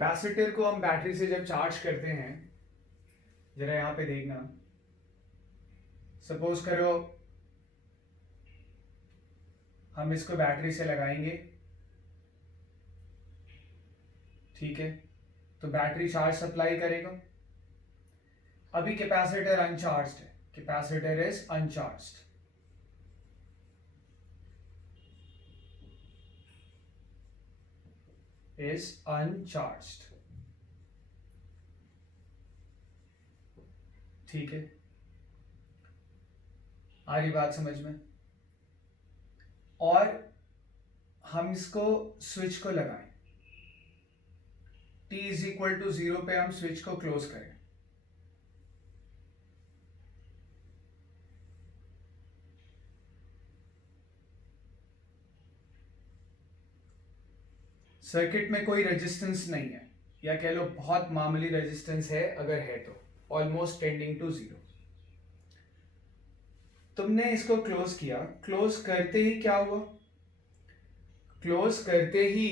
Capacitor को हम battery से जब चार्ज करते हैं, जरा यहां पे देखना, सपोज करो हम इसको बैटरी से लगाएंगे, ठीक है, तो बैटरी चार्ज सप्लाई करेगा। अभी कैपेसिटर अनचार्ज्ड है, capacitor is uncharged, is uncharged, ठीक है, आ रही बात समझ में। और हम इसको स्विच को लगाएं, t इज इक्वल टू 0 पे हम स्विच को क्लोज करें, सर्किट में कोई रेजिस्टेंस नहीं है, या कह लो बहुत मामूली रेजिस्टेंस है, अगर है तो ऑलमोस्ट टेंडिंग टू 0। तुमने इसको क्लोज किया, क्लोज करते ही क्या हुआ, क्लोज करते ही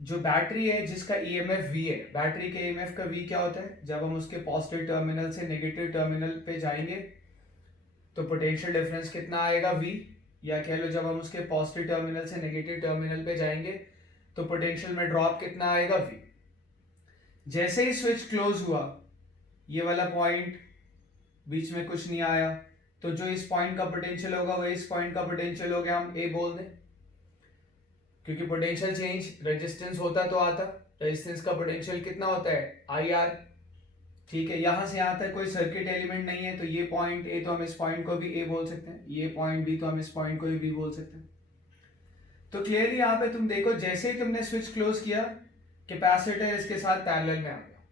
जो बैटरी है जिसका ईएमएफ V है, बैटरी के ईएमएफ का V क्या होता है, जब हम उसके पॉजिटिव टर्मिनल से नेगेटिव टर्मिनल पे जाएंगे तो पोटेंशियल डिफरेंस कितना आएगा V, या कह लो जब हम उसके पॉजिटिव टर्मिनल से नेगेटिव टर्मिनल पे जाएंगे तो पोटेंशियल में ड्रॉप कितना आएगा V। जैसे ही स्विच क्लोज हुआ, ये वाला पॉइंट बीच में कुछ नहीं आया, तो जो इस पॉइंट का पोटेंशियल होगा वही इस पॉइंट का पोटेंशियल हो गया, हम A बोल दें, क्योंकि पोटेंशियल चेंज रेजिस्टेंस होता तो आता, रेजिस्टेंस का पोटेंशियल कितना होता है IR, ठीक है। यहां से यहां तक कोई सर्किट एलिमेंट नहीं है, तो ये पॉइंट A, तो हम इस पॉइंट को भी A बोल सकते हैं, ये पॉइंट B, तो हम इस पॉइंट को भी B बोल सकते हैं। तो क्लियरली यहां पे तुम देखो, जैसे ही तुमने स्विच क्लोज किया, कैपेसिटर इसके साथ पैरेलल में आ गया,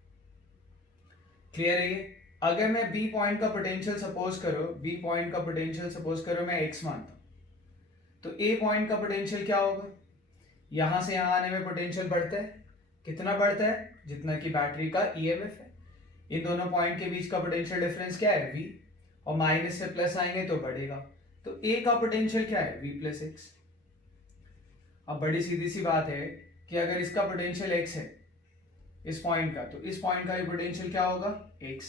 क्लियर है ये। अगर मैं B पॉइंट का पोटेंशियल सपोज करो, B पॉइंट का पोटेंशियल सपोज करो मैं X मानता हूं, तो A पॉइंट का पोटेंशियल क्या होगा, यहां से यहां आने में पोटेंशियल बढ़ता है, कितना बढ़ता है, जितना कि बैटरी का ईएमएफ है। इन दोनों पॉइंट के बीच का पोटेंशियल डिफरेंस क्या है V, और माइनस से प्लस आएंगे तो बढ़ेगा, तो A का पोटेंशियल क्या है V प्लस एक्स। अब बड़ी सीधी सी बात है कि अगर इसका पोटेंशियल x है इस पॉइंट का, तो इस पॉइंट का भी पोटेंशियल क्या होगा x,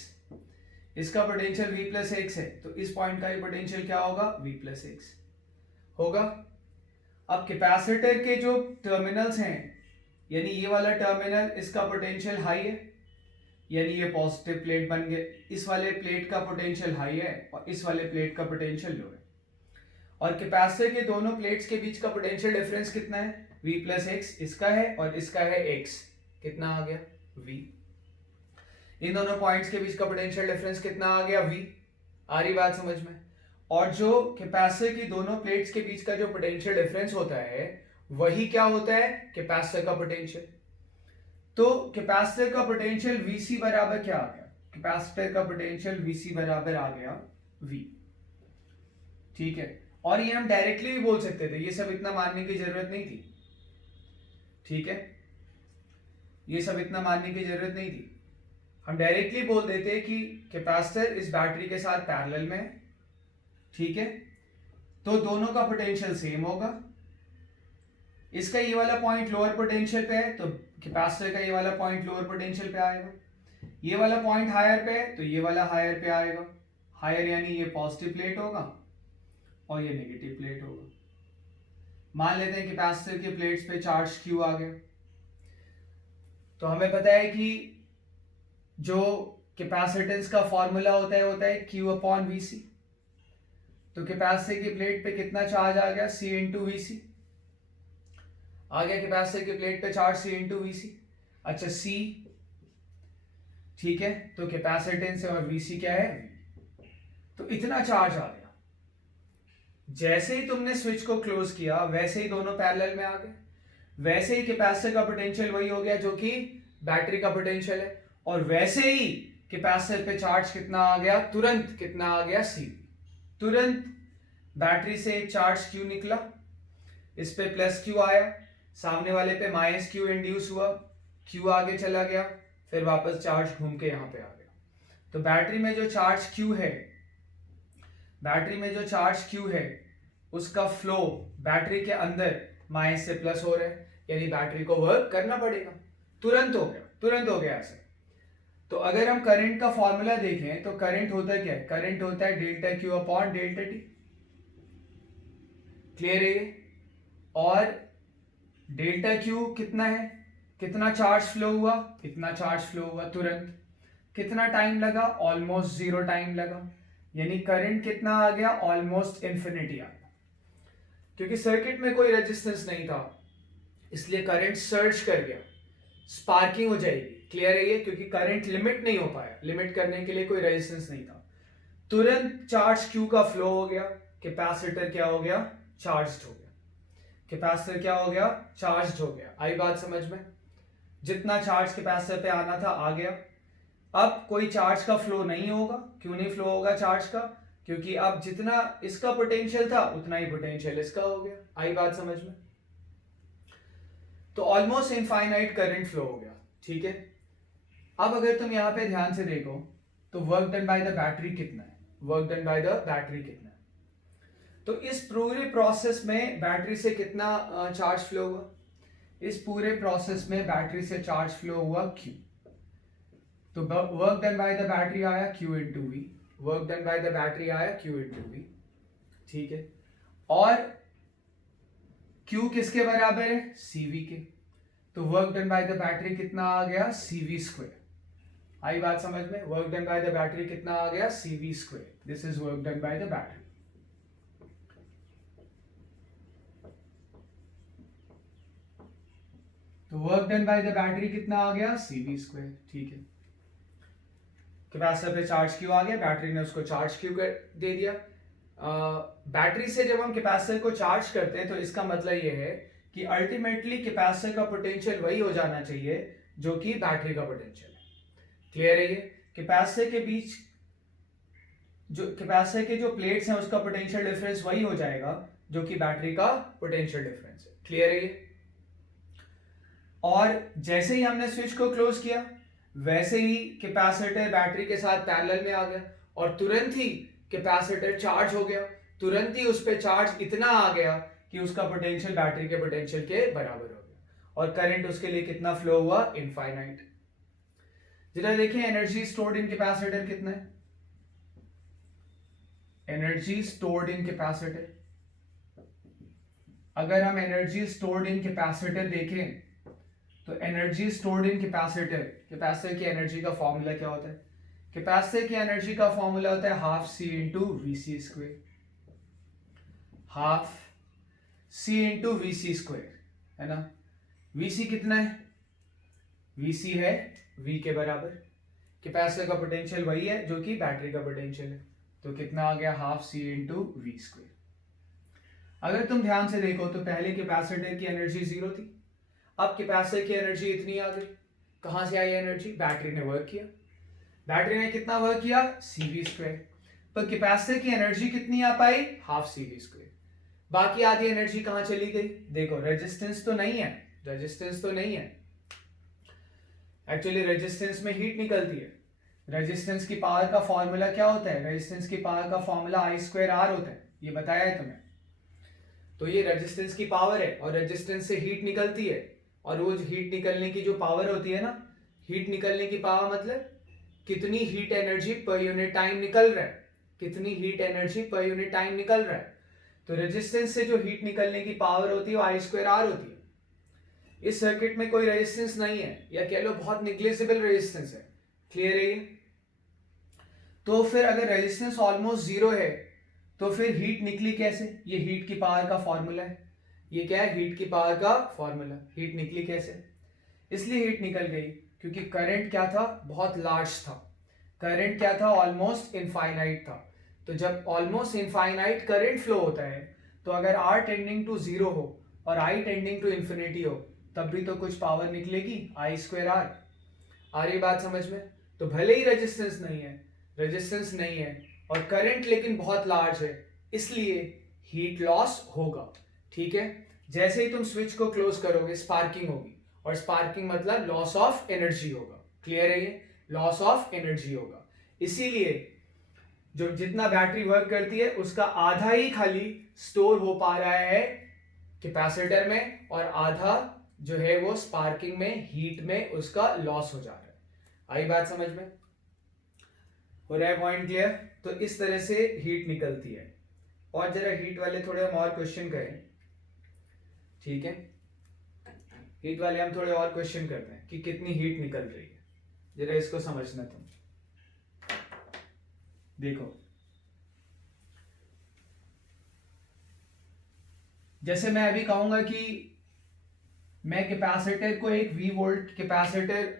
इसका पोटेंशियल v प्लस एक्स है, तो इस पॉइंट का भी पोटेंशियल क्या होगा v प्लस एक्स होगा। अब कैपेसिटर के जो टर्मिनल्स हैं, यानी ये वाला टर्मिनल, इसका पोटेंशियल हाई है, यानी ये पॉजिटिव प्लेट बन गए, इस वाले प्लेट का पोटेंशियल हाई है और इस वाले प्लेट का पोटेंशियल लो है, और कैपेसिटर के दोनों प्लेट्स के बीच का पोटेंशियल डिफरेंस कितना है v प्लस एक्स, इसका है और इसका है x, कितना आ गया v। इन दोनों पॉइंट्स के बीच का पोटेंशियल डिफरेंस कितना आ गया v, आ रही बात समझ में। और जो कैपेसिटर की दोनों प्लेट्स के बीच का जो पोटेंशियल डिफरेंस होता है वही क्या होता है, कैपेसिटर का पोटेंशियल। तो कैपेसिटर का पोटेंशियल Vc बराबर क्या आ गया, कैपेसिटर का पोटेंशियल Vc बराबर आ गया V, ठीक है। और ये हम डायरेक्टली भी बोल सकते थे, ये सब इतना मानने की जरूरत नहीं थी, ठीक है, ये सब इतना मानने की जरूरत नहीं थी। हम डायरेक्टली बोल देते कि कैपेसिटर इस बैटरी के साथ पैरेलल में है, ठीक है, तो दोनों का पोटेंशियल सेम होगा। इसका ये वाला पॉइंट लोअर पोटेंशियल पे है, तो कैपेसिटर का ये वाला पॉइंट लोअर पोटेंशियल पे आएगा, ये वाला पॉइंट हायर पे है तो ये वाला हायर पे आएगा। हायर यानी ये पॉजिटिव प्लेट होगा और ये नेगेटिव प्लेट होगा। मान लेते हैं कैपेसिटर के प्लेट्स पे चार्ज Q आ गया, तो हमें पता है कि जो कैपेसिटेंस का फॉर्मूला होता है Q अपॉन Vc। तो कैपेसिटर की प्लेट पे कितना चार्ज आ गया, C इंटू Vc आ गया, कैपेसिटर की प्लेट पे चार्ज C इंटू Vc। अच्छा C, ठीक है, तो कैपेसिटेंस और Vc क्या है, तो इतना चार्ज आ गया। जैसे ही तुमने स्विच को क्लोज किया वैसे ही दोनों पैरेलल में आ गए, वैसे ही कैपेसिटर का पोटेंशियल वही हो गया जो कि बैटरी का पोटेंशियल है, और वैसे ही कैपेसिटर पे चार्ज कितना आ गया, तुरंत कितना आ गया C, तुरंत बैटरी से चार्ज Q निकला, इस पे प्लस Q आया, सामने वाले पे माइनस Q इंड्यूस हुआ, Q आगे चला गया, फिर वापस चार्ज घूम के यहां पे आ गया। तो बैटरी में जो चार्ज Q है, बैटरी में जो चार्ज Q है उसका फ्लो बैटरी के अंदर माइनस से प्लस हो रहा है, यानी बैटरी को वर्क करना पड़ेगा। तुरंत हो गया ऐसे। तो अगर हम करंट का फॉर्मूला देखें तो करंट होता है क्या है, करंट होता है delta Q upon delta T. Clear है ये? और डेल्टा क्यू कितना है, कितना चार्ज फ्लो हुआ, इतना चार्ज फ्लो हुआ तुरंत। कितना टाइम लगा, ऑलमोस्ट जीरो टाइम लगा। यानी करंट कितना आ गया, ऑलमोस्ट इंफिनिटी आ गया। क्योंकि सर्किट में कोई रेजिस्टेंस नहीं था इसलिए करंट सर्ज कर गया, स्पार्किंग हो जाएगी। क्लियर है ये? क्योंकि करंट लिमिट नहीं हो पाया, लिमिट करने के लिए कोई रेजिस्टेंस नहीं था। तुरंत चार्ज क्यू का फ्लो हो गया, कैपेसिटर क्या हो गया, चार्ज्ड हो गया। कैपेसिटर क्या हो गया, चार्ज्ड हो गया। आई बात समझ में? जितना चार्ज कैपेसिटर पे आना था आ गया। अब कोई चार्ज का फ्लो नहीं होगा। क्यों नहीं फ्लो होगा चार्ज का? क्योंकि अब जितना इसका पोटेंशियल था उतना ही पोटेंशियल इसका हो गया। आई बात समझ में? तो ऑलमोस्ट इनफाइनाइट करंट फ्लो हो गया। ठीक है, अब अगर तुम यहां पे ध्यान से देखो तो work done by the battery कितना है, work done by the battery कितना है। तो इस पूरे प्रोसेस में बैटरी से कितना चार्ज फ्लो हुआ, इस पूरे प्रोसेस में बैटरी से चार्ज फ्लो हुआ Q। तो work done by the battery आया Q into V, work done by the battery आया Q इंटू वी। ठीक है, और Q किसके बराबर है, CV के। तो work done by the battery कितना आ गया, CV स्क्वायर। आई बात समझ में? Work done by the battery कितना आ गया, CV square. This is work done by the battery. तो work done by the battery कितना आ गया, CV स्क्वायर। ठीक है, कैपेसिटर पे चार्ज क्यू आ गया, बैटरी ने उसको चार्ज क्यू दे दिया। बैटरी से जब हम कैपेसिटर को चार्ज करते हैं तो इसका मतलब ये है कि अल्टीमेटली कैपेसिटर का पोटेंशियल वही हो जाना चाहिए जो कि बैटरी का पोटेंशियल है। क्लियर है ये? कैपेसिटर के बीच जो कैपेसिटर के जो प्लेट्स हैं उसका पोटेंशियल डिफरेंस वही हो जाएगा जो कि बैटरी का पोटेंशियल डिफरेंस है। क्लियर है ये? और जैसे ही हमने स्विच को क्लोज किया वैसे ही कैपेसिटर बैटरी के साथ पैरेलल में आ गया और तुरंत ही कैपेसिटर चार्ज हो गया। तुरंत ही उस पर चार्ज इतना आ गया कि उसका पोटेंशियल बैटरी के पोटेंशियल के बराबर हो गया और करंट उसके लिए कितना फ्लो हुआ, इनफाइनाइट। जरा देखिए एनर्जी स्टोर्ड इन कैपेसिटर कितना है, एनर्जी स्टोर्ड इन कैपेसिटर। अगर हम एनर्जी स्टोर्ड इन कैपेसिटर देखें तो energy stored in capacitor, capacitor की एनर्जी का फॉर्मूला क्या होता है, कैपेसिटर की एनर्जी का फॉर्मूला होता है half C into VC square, half C into VC square, है ना। वीसी कितना है, वीसी है वी के बराबर। कैपेसिटर का पोटेंशियल वही है जो कि बैटरी का पोटेंशियल है, तो कितना आ गया, half C into V square. अगर तुम ध्यान से देखो तो पहले कैपेसिटर की एनर्जी जीरो थी, अब कैपेसिटर की एनर्जी इतनी आ गई। कहां से आई एनर्जी, बैटरी ने वर्क किया। बैटरी ने कितना वर्क किया, CV स्क्वायर। पर कैपेसिटर की एनर्जी कितनी आ पाई, हाफ CV स्क्वायर। बाकी आधी एनर्जी कहां चली गई, देखो रेजिस्टेंस तो नहीं है, रेजिस्टेंस तो नहीं है। एक्चुअली रेजिस्टेंस में हीट निकलती है। रेजिस्टेंस की पावर का फॉर्मूला क्या होता है, रेजिस्टेंस की पावर का फॉर्मूला I²R होता है, ये बताया है तुम्हें। तो ये रेजिस्टेंस की पावर है और रेजिस्टेंस से हीट निकलती है और वो हीट निकलने की जो पावर होती है ना, हीट निकलने की पावर मतलब कितनी heat energy per unit time निकल रहा है, कितनी heat energy per unit time निकल रहा है। तो रेजिस्टेंस से जो हीट निकलने की पावर होती है वो I²R होती है। इस सर्किट में कोई रेजिस्टेंस नहीं है या कह लो बहुत निग्लेजिबल रेजिस्टेंस है। क्लियर है ये? तो फिर अगर रेजिस्टेंस ऑलमोस्ट जीरो है तो फिर हीट निकली कैसे, ये हीट की पावर का फॉर्मूला है। ये क्या है, हीट की पावर का फॉर्मूला। हीट निकली कैसे, इसलिए हीट निकल गई क्योंकि करंट क्या था, बहुत लार्ज था। करंट क्या था, ऑलमोस्ट इनफाइनाइट था। तो जब ऑलमोस्ट इनफाइनाइट करंट फ्लो होता है तो अगर R टेंडिंग टू जीरो हो और I टेंडिंग टू इंफिनिटी हो तब भी तो कुछ पावर निकलेगी, I²R। आ रही बात समझ में? तो भले ही रेजिस्टेंस नहीं है और करंट लेकिन बहुत लार्ज है, इसलिए हीट लॉस होगा। ठीक है, जैसे ही तुम स्विच को क्लोज करोगे स्पार्किंग होगी और स्पार्किंग मतलब लॉस ऑफ एनर्जी होगा। क्लियर है ये, लॉस ऑफ एनर्जी होगा। इसीलिए जो जितना बैटरी वर्क करती है उसका आधा ही खाली स्टोर हो पा रहा है कैपेसिटर में और आधा जो है वो स्पार्किंग में, हीट में उसका लॉस हो जा रहा है। आई बात समझ में? हो रहा है पॉइंट क्लियर? तो इस तरह से हीट निकलती है। और जरा हीट वाले थोड़े हम और क्वेश्चन करें, ठीक है? हीट वाले हम थोड़े और क्वेश्चन करते हैं कि कितनी हीट निकल रही है, जरा इसको समझना तुम। देखो, जैसे मैं अभी कहूंगा कि मैं कैपेसिटर को एक V volt capacitor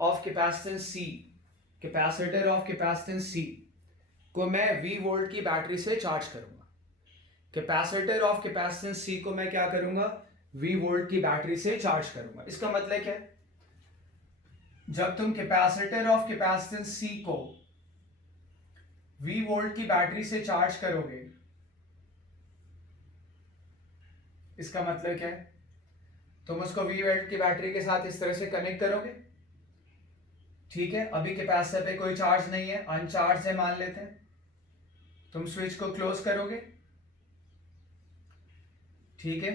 of capacitance C, capacitor of capacitance C को मैं V वोल्ट की बैटरी से चार्ज करूंगा। कैपेसिटर ऑफ कैपेसिटेंस C को मैं क्या करूंगा? V वोल्ट की बैटरी से चार्ज करूंगा। इसका मतलब क्या है? जब तुम कैपेसिटर ऑफ कैपेसिटेंस C को V वोल्ट की बैटरी से चार्ज करोगे, इसका मतलब क्या है? तुम उसको V वोल्ट की बैटरी के साथ इस तरह से कनेक्ट करोगे, ठीक है? अभी कैपेसिटर पे कोई चार्ज नहीं है, अनचार्ज है मान लेते हैं। तुम स्विच को क्लोज करोगे, ठीक है?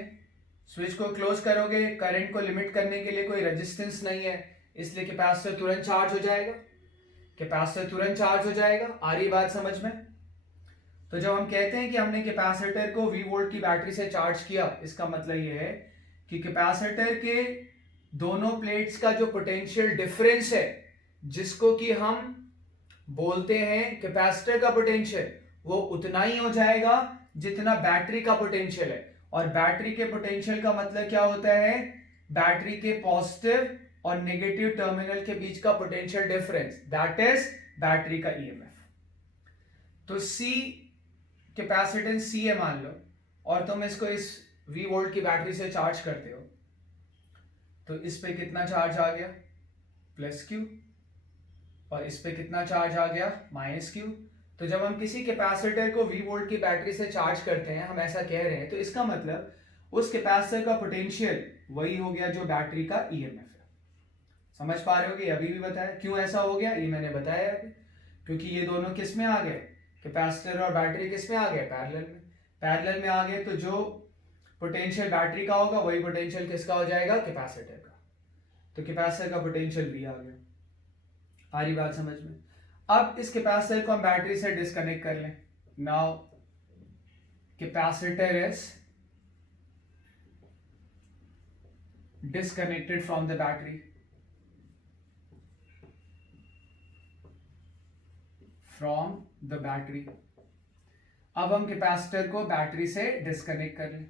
स्विच को क्लोज करोगे, करंट को लिमिट करने के लिए कोई रेजिस्टेंस नहीं है, इसलिए कैपेसिटर तुरंत चार्ज हो जाएगा। कैपेसिटर तुरंत चार्ज हो जाएगा। आ रही बात समझ में? तो जब हम कहते हैं कि हमने कैपेसिटर को V वोल्ट की बैटरी से चार्ज किया, इसका मतलब यह है कि कैपेसिटर के दोनों प्लेट्स का जो पोटेंशियल डिफरेंस है, जिसको कि हम बोलते हैं कैपेसिटर का पोटेंशियल, वो उतना ही हो जाएगा जितना बैटरी का पोटेंशियल है। और बैटरी के पोटेंशियल का मतलब क्या होता है? बैटरी के पॉजिटिव और नेगेटिव टर्मिनल के बीच का potential difference, that is battery का ईएमएफ। तो C कैपेसिटेंस C है मान लो, और तुम इसको इस V वोल्ट की बैटरी से चार्ज करते हो, तो इस पे कितना चार्ज आ गया? Plus Q। और इस पे कितना चार्ज आ गया? Minus Q। तो जब हम किसी कैपेसिटर को V वोल्ट की बैटरी से चार्ज करते हैं, हम ऐसा कह रहे हैं, तो इसका मतलब उस कैपेसिटर का पोटेंशियल वही हो गया जो बैटरी का ईएमएफ है। समझ पा रहे होगे? अभी भी बताया क्यों ऐसा हो गया, ये मैंने बताया अभी। क्योंकि ये दोनों किस में आ गए? कैपेसिटर और बैटरी किस में आ गए? पैरेलल में। पैरेलल में आ गए तो जो पोटेंशियल बैटरी का होगा वही पोटेंशियल किसका हो जाएगा? कैपेसिटर का। तो कैपेसिटर का पोटेंशियल भी आ गया। आ रही बात समझ में? अब इस कैपेसिटर को हम बैटरी से डिस्कनेक्ट कर लें। Now capacitor is disconnected from the battery, from the battery. अब हम कैपेसिटर को बैटरी से डिस्कनेक्ट कर लें।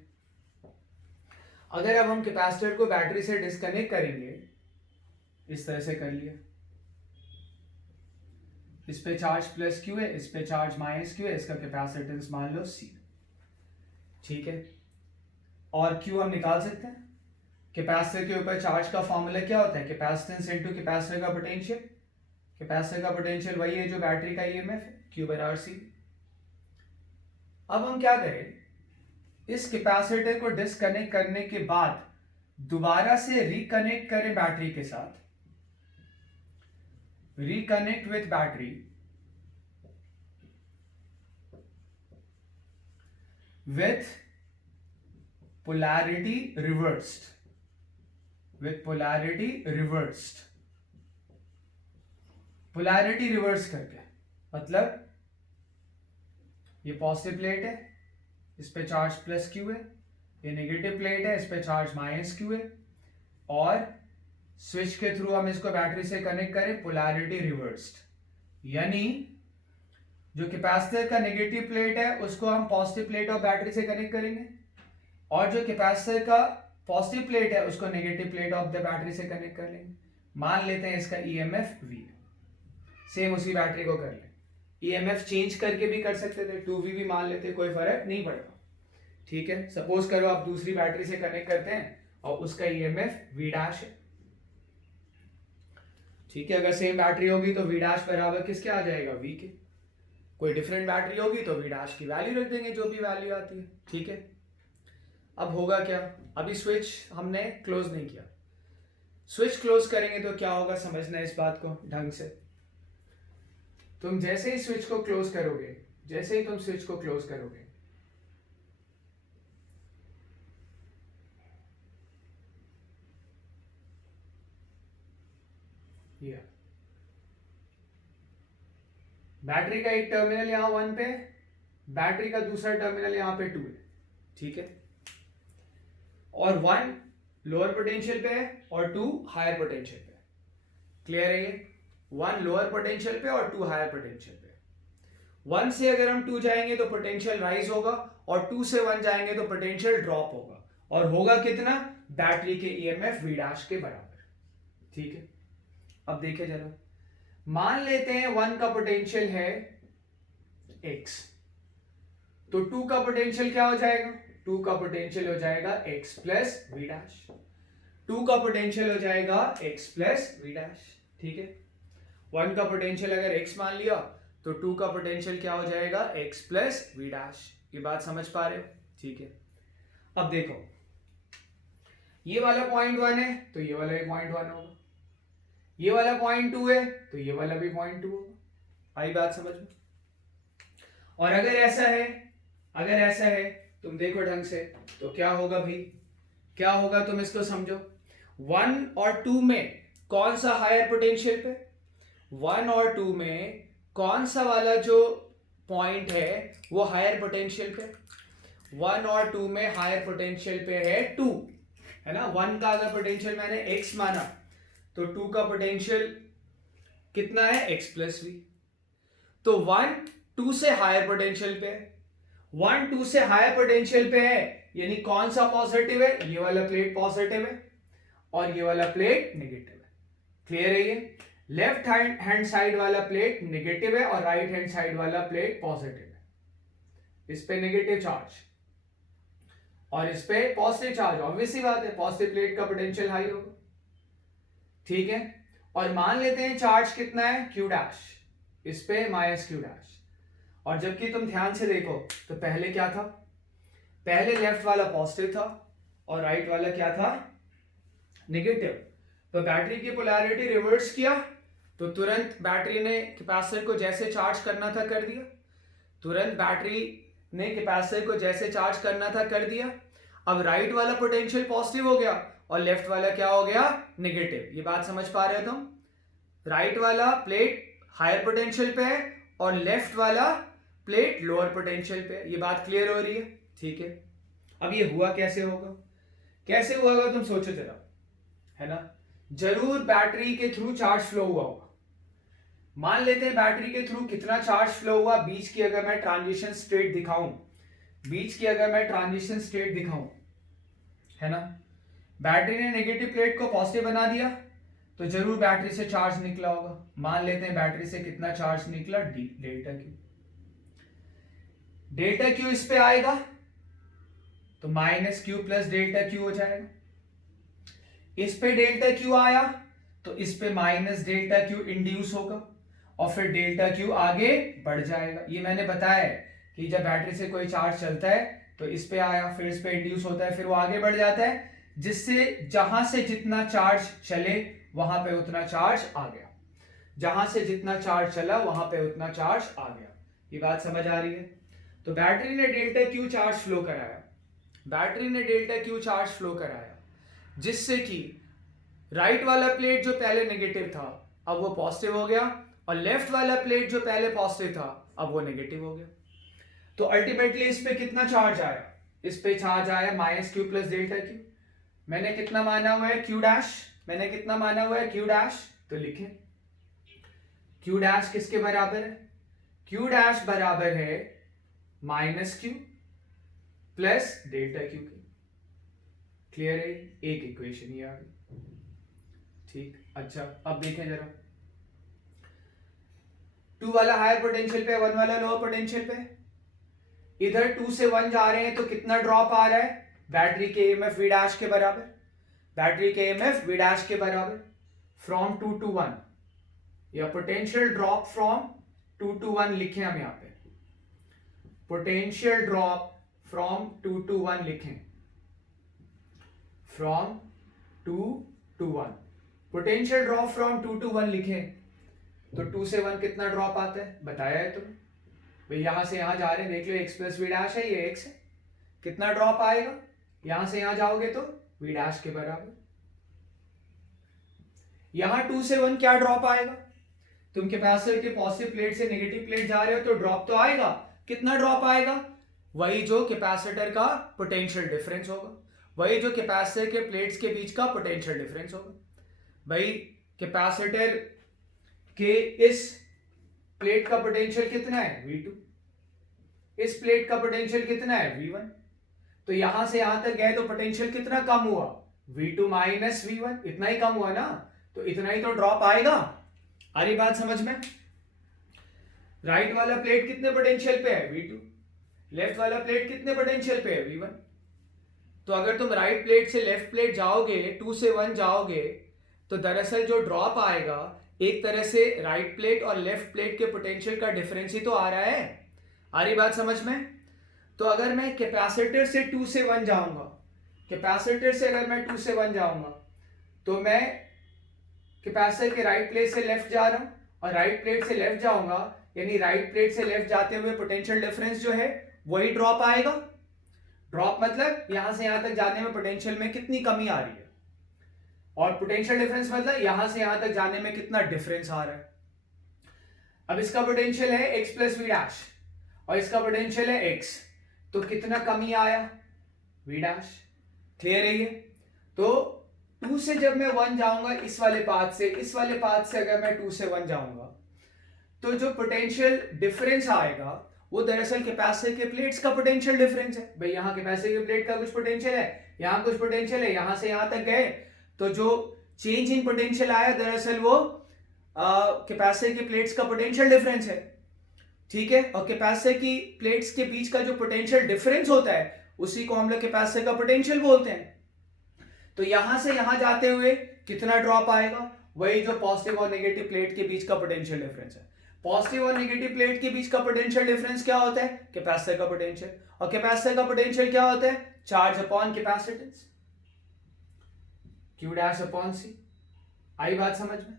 अगर अब हम कैपेसिटर को बैटरी से डिस्कनेक्ट करेंगे, इस तरह से कर लिया, इस पे चार्ज प्लस Q है, इस पे चार्ज माइनस Q है, इसका कैपेसिटेंस मान लो C, ठीक है? और Q हम निकाल सकते हैं। कैपेसिटर के ऊपर चार्ज का फॉर्मूला क्या होता है? कैपेसिटेंस इनटू कैपेसिटर का पोटेंशियल। कैपेसिटर का पोटेंशियल वही है जो बैटरी का ईएमएफ है, Q बराबर C। अब हम क्या करें? इस कैपेसिटर को डिस्कनेक्ट करने के बाद दोबारा से रिकनेक्ट करें बैटरी के साथ, reconnect with battery with polarity reversed, with polarity reversed, polarity reverse करके, मतलब ये पॉजिटिव प्लेट है, इस पे चार्ज प्लस Q है, ये नेगेटिव प्लेट है, इस पे चार्ज माइनस Q है, और स्विच के थ्रू हम इसको बैटरी से कनेक्ट करें, पोलैरिटी रिवर्स्ड। यानी जो कैपेसिटर का नेगेटिव प्लेट है उसको हम पॉजिटिव प्लेट ऑफ बैटरी से कनेक्ट करेंगे, और जो कैपेसिटर का पॉजिटिव प्लेट है उसको negative plate of the battery से कनेक्ट कर लेंगे। मान लेते हैं इसका ईएमएफ V, सेम उसी बैटरी को कर लें। ईएमएफ चेंज करके भी कर सकते थे, 2V भी मान लेते, कोई फर्क नहीं पड़ता, ठीक है? सपोज करो आप दूसरी बैटरी से कनेक्ट करते हैं और उसका ईएमएफ V डैश है, ठीक है? अगर सेम बैटरी होगी तो V डैश बराबर किसके आ जाएगा? V के। कोई डिफरेंट बैटरी होगी तो V डैश की वैल्यू रख देंगे, जो भी वैल्यू आती है, ठीक है? अब होगा क्या? अभी स्विच हमने क्लोज नहीं किया, स्विच क्लोज करेंगे तो क्या होगा, समझना इस बात को ढंग से। तुम जैसे ही स्विच को क्लोज करोगे, जैसे ही तुम स्विच को क्लोज करोगे, ये बैटरी का एक टर्मिनल यहां 1 पे, बैटरी का दूसरा टर्मिनल यहां पे 2 है, ठीक है। और 1 लोअर पोटेंशियल पे है और 2 हायर पोटेंशियल पे। क्लियर है ये? 1 लोअर पोटेंशियल पे और 2 हायर पोटेंशियल पे। 1 से अगर हम 2 जाएंगे तो पोटेंशियल राइज होगा, और 2 से 1 जाएंगे तो पोटेंशियल ड्रॉप होगा, और होगा कितना? बैटरी के ईएमएफ वी डैश के बराबर, ठीक है। अब देखिए जरा, मान लेते हैं 1 का पोटेंशियल है x, तो 2 का पोटेंशियल क्या हो जाएगा? 2 का पोटेंशियल हो जाएगा x प्लस वी डैश। 2 का पोटेंशियल हो जाएगा x प्लस वी डैश, ठीक है। 1 का पोटेंशियल अगर x मान लिया तो 2 का पोटेंशियल क्या हो जाएगा? x plus V dash. ये बात समझ पा रहे हो? ठीक है। अब देखो, ये वाला पॉइंट 1 है तो ये वाला भी पॉइंट 1 होगा, ये वाला पॉइंट 2 है तो ये वाला भी पॉइंट 2 होगा। आई बात समझ में? और अगर ऐसा है, अगर ऐसा है, तुम देखो ढंग से, तो क्या होगा भाई? क्या होगा तुम इसको समझो। 1 और 2 में कौन सा हायर पोटेंशियल पे? 1 और 2 में कौन सा वाला जो पॉइंट है वो हायर पोटेंशियल पे? 1 और 2 में हायर पोटेंशियल पे है 2, है ना। 1 का अगर पोटेंशियल मैंने x माना तो 2 का पोटेंशियल कितना है? x plus V. तो 1 2 से हायर पोटेंशियल पे है, 1 2 से हायर पोटेंशियल पे है, यानी कौन सा पॉजिटिव है? ये वाला प्लेट पॉजिटिव है और ये वाला प्लेट नेगेटिव है। क्लियर है ये? लेफ्ट हैंड साइड वाला प्लेट नेगेटिव है और राइट हैंड साइड वाला प्लेट पॉजिटिव है। इस पे नेगेटिव चार्ज और इस पे पॉजिटिव चार्ज, ऑब्वियस सी बात है, पॉजिटिव प्लेट का पोटेंशियल हाई होगा, ठीक है। और मान लेते हैं चार्ज कितना है? q डैश, इस पे माइनस q डैश। और जबकि तुम ध्यान से देखो तो पहले क्या था? पहले लेफ्ट वाला पॉजिटिव था और राइट वाला क्या था? नेगेटिव। तो बैटरी की पोलैरिटी रिवर्स किया तो तुरंत बैटरी ने कैपेसिटर को जैसे चार्ज करना था कर दिया, तुरंत बैटरी ने कैपेसिटर को जैसे चार्ज करना था कर दिया। अब राइट वाला पोटेंशियल पॉजिटिव हो गया और लेफ्ट वाला क्या हो गया? नेगेटिव। ये बात समझ पा रहे हो तुम? राइट वाला प्लेट हायर पोटेंशियल पे है और लेफ्ट वाला प्लेट लोअर पोटेंशियल पे है। ये बात क्लियर हो रही है? ठीक है। अब ये हुआ कैसे होगा? कैसे हुआ होगा तुम सोचो जरा, है ना। जरूर बैटरी के थ्रू चार्ज फ्लो हुआ होगा। मान लेते हैं बैटरी के थ्रू कितना चार्ज फ्लो हुआ, बीच की अगर मैं ट्रांजिशन स्टेट दिखाऊं, बीच की अगर मैं ट्रांजिशन स्टेट दिखाऊं, है ना, बैटरी ने नेगेटिव प्लेट को पॉजिटिव बना दिया तो जरूर बैटरी से चार्ज निकला होगा। मान लेते हैं बैटरी से कितना चार्ज निकला? Delta Q. डेल्टा क्यू इस पे आएगा तो minus Q plus delta Q हो जाएगा। इस पे डेल्टा क्यू आया तो इस पे माइनस डेल्टा क्यू इंड्यूस होगा और फिर डेल्टा क्यू आगे बढ़ जाएगा। ये मैंने बताया है कि जब बैटरी से कोई चार्ज चलता है तो इस पे आया, फिर इस पे इंड्यूस होता है, फिर वो आगे बढ़ जाता है, जिससे जहां से जितना चार्ज चले वहां पे उतना चार्ज आ गया, जहां से जितना चार्ज चला वहां पे उतना चार्ज आ गया। ये बात समझ आ रही है? तो बैटरी ने डेल्टा क्यू चार्ज फ्लो कराया, बैटरी ने डेल्टा क्यू चार्ज फ्लो कराया, जिससे कि राइट वाला प्लेट जो पहले नेगेटिव था अब वो पॉजिटिव हो गया और लेफ्ट वाला प्लेट जो पहले पॉजिटिव था अब वो नेगेटिव हो गया। तो अल्टीमेटली इस पे कितना चार्ज आया? इस पे चार्ज आया minus Q plus delta Q. मैंने कितना माना हुआ है? Q dash. मैंने कितना माना हुआ है? Q dash. तो लिखें क्यू डैश किसके बराबर है? क्यू डैश बराबर है minus Q plus delta Q की। क्लियर है? एक इक्वेशन ही आ गई। ठीक। अच्छा अब देखें जरा, 2 वाला हायर पोटेंशियल पे, 1 वाला लोअर पोटेंशियल पे। इधर 2 से 1 जा रहे हैं तो कितना ड्रॉप आ रहा है? बैटरी के ईएमएफ वी डैश के बराबर, बैटरी के ईएमएफ वी डैश के बराबर, फ्रॉम 2 to 1, या पोटेंशियल ड्रॉप फ्रॉम 2 to 1 लिखें हम यहां पे, पोटेंशियल ड्रॉप फ्रॉम 2 to 1 लिखें, from 2 to 1, potential drop from 2 to 1 लिखें तो 2 से 1 कितना ड्रॉप आता है? बताया है तुमने भाई, यहां से यहां जा रहे हैं, देख लो x प्लस वी डैश है, ये x है, कितना ड्रॉप आएगा? यहां से यहां जाओगे तो वी डैश के बराबर। यहां 2 से 1 क्या ड्रॉप आएगा? तुम कैपेसिटर के पॉजिटिव प्लेट से नेगेटिव प्लेट जा रहे हो तो ड्रॉप तो आएगा। कितना ड्रॉप आएगा? वही जो कैपेसिटर का पोटेंशियल डिफरेंस होगा, वही जो कैपेसिटर के प्लेट्स के बीच का पोटेंशियल डिफरेंस होगा। भाई कैपेसिटर के इस प्लेट का पोटेंशियल कितना है? V2। इस प्लेट का पोटेंशियल कितना है? V1। तो यहां से यहां तक गए तो पोटेंशियल कितना कम हुआ? V2 माइनस V1, इतना ही कम हुआ ना, तो इतना ही तो ड्रॉप आएगा। आ रही बात समझ में? राइट वाला प्लेट कितने पोटेंशियल पे है? V2। लेफ्ट वाला प्लेट कितने पोटेंशियल पे है? V1। तो अगर तुम राइट प्लेट से लेफ्ट प्लेट जाओगे, 2 से 1 जाओगे, तो दरअसल जो ड्रॉप आएगा एक तरह से राइट प्लेट और लेफ्ट प्लेट के पोटेंशियल का डिफरेंस ही तो आ रहा है। आ रही बात समझ में? तो अगर मैं कैपेसिटर से 2 से 1 जाऊंगा, कैपेसिटर से अगर मैं 2 से 1 जाऊंगा, तो मैं कैपेसिटर के राइट प्लेट से लेफ्ट जा रहा हूं और राइट प्लेट से लेफ्ट जाऊंगा, यानी राइट प्लेट से लेफ्ट जाते हुए पोटेंशियल डिफरेंस जो है वही ड्रॉप आएगा। ड्रॉप मतलब यहां से यहां तक जाने में पोटेंशियल में कितनी कमी आ रही है, और पोटेंशियल डिफरेंस मतलब यहां से यहां तक जाने में कितना डिफरेंस आ रहा है। अब इसका पोटेंशियल है x प्लस वी डैश और इसका पोटेंशियल है x, तो कितना कमी आया? v dash. क्लियर है ये? तो 2 से जब मैं 1 जाऊंगा इस वाले पाथ से, इस वाले पाथ से अगर मैं 2 से 1 जाऊंगा, तो जो पोटेंशियल डिफरेंस आएगा वो दरअसल कैपेसिटर के प्लेट्स का पोटेंशियल डिफरेंस है। भाई यहां कैपेसिटर के प्लेट का कुछ पोटेंशियल है, यहां कुछ पोटेंशियल है, यहां से यहां तक गए तो जो चेंज इन पोटेंशियल आया दरअसल वो कैपेसिटर की प्लेट्स का पोटेंशियल डिफरेंस है। ठीक है? और कैपेसिटर की प्लेट्स के बीच का जो पोटेंशियल डिफरेंस होता है उसी को हम लोग कैपेसिटर का पोटेंशियल बोलते हैं। तो यहां से यहां जाते हुए कितना ड्रॉप आएगा? वही जो पॉजिटिव और नेगेटिव प्लेट के बीच का पोटेंशियल डिफरेंस है। पॉजिटिव और नेगेटिव प्लेट के बीच का पोटेंशियल डिफरेंस क्या होता है? कैपेसिटर का पोटेंशियल। और कैपेसिटर का पोटेंशियल क्या होता है? Charge upon capacitance, Q dash upon C। आई बात समझ में?